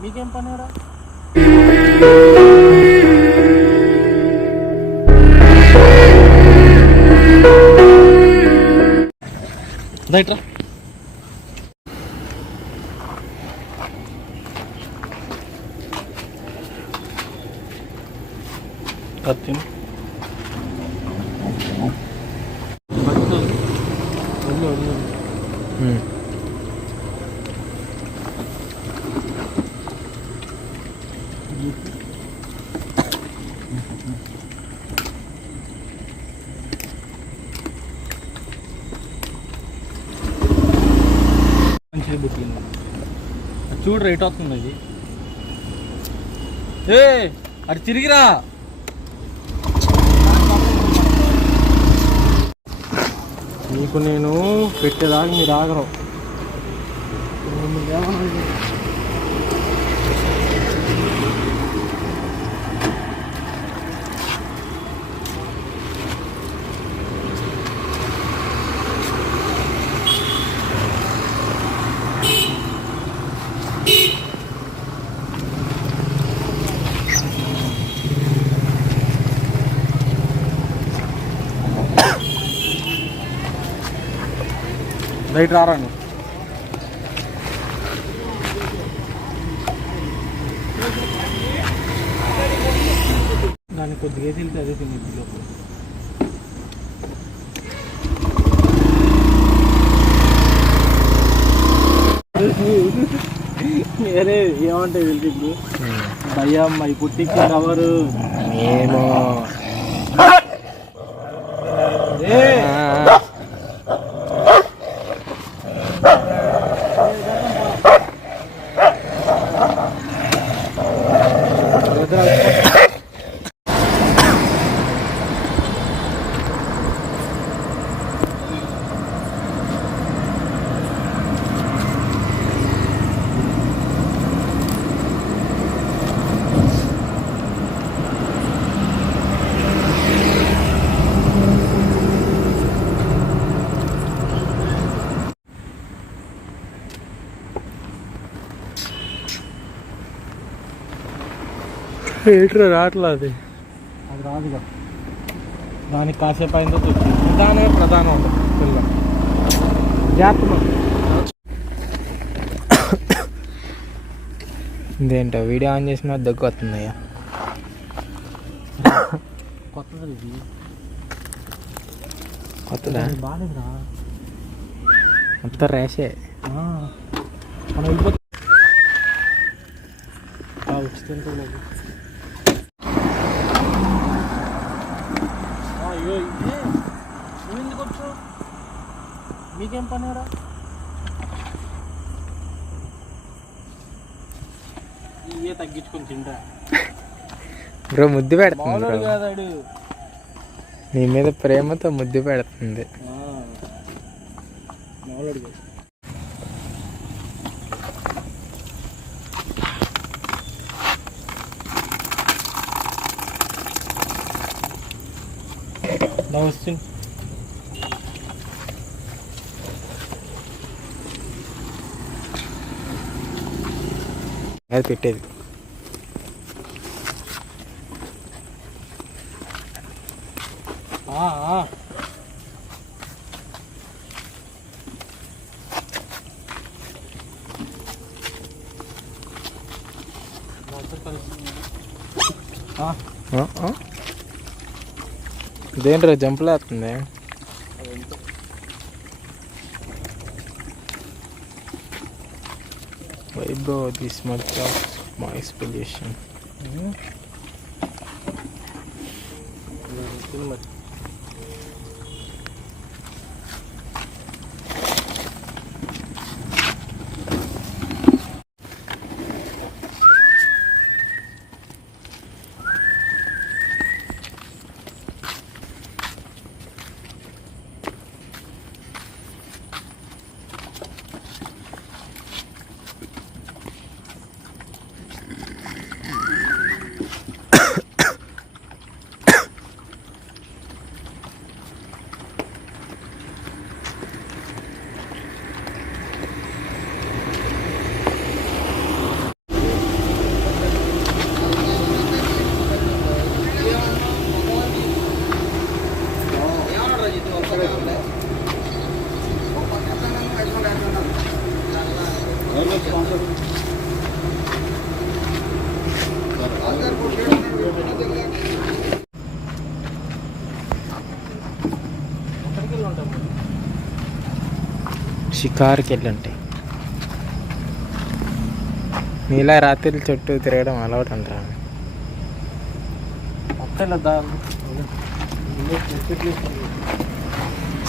మీకేం పని రైట్రా కత్తిని వదిలు వదిలు బుట్టింది బుక్కింది చూడు రైట్ వస్తుంది అది ఏ అది తిరిగిరా. నీకు నేను పెట్టేదాకా మీరు ఆగరు. రైట్ రారా నువ్వు దాన్ని కొద్దిగా వెళ్తే అదే తినేది లోపల అరే ఏమంటాయి తెలిసి ఇప్పుడు? భయం మరి పుట్టించిన కవరు ఏమో ఏ ఏట్రా రావట్లా అది. అది రాదుగా. దానికి కాసేపు అయిందో తెచ్చి నిదానమే ప్రధానం ఉండదు పిల్ల. జాగ్రత్త. ఇదేంటో వీడియో ఆన్ చేసిన దగ్గు వస్తుందయ్యా. కొత్తది ఇది. కొత్తదా? బాగాలేదురా రేసే ఆ, మనం వెళ్ళిపోతే మీకేం పని రా ఇవే తగ్గించుకొని తింటా. బ్రో ముద్దు పెడుతుంది కాదాడు. నీ మీద ప్రేమతో ముద్దు పెడుతుంది. నమస్తే. అది పెట్టేది ఆ, ఆ. ఇదేంట్రా iba di magta my explanation. Mm -hmm. షికార్కి వెళ్ళండి మీలా రాత్రి చుట్టూ తిరగడం అలవాటు అంటారా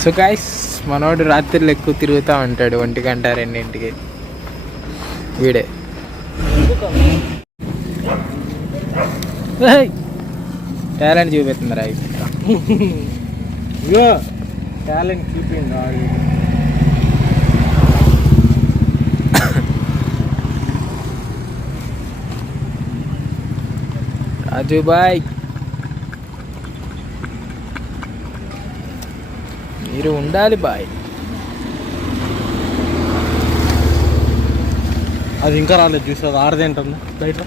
సో గాయస్ మనోడు రాత్రి ఎక్కువ తిరుగుతూ ఉంటాడు ఒంటి గంట రెండింటికి. వీడే. టాలెంట్ చూపెడుతుంది రా టాలెంట్ కీపింగ్ రాజు బాయ్. మీరు ఉండాలి బాయ్. అది ఇంకా రాలేదు చూసారు అది ఆరదేంటుంది బయట.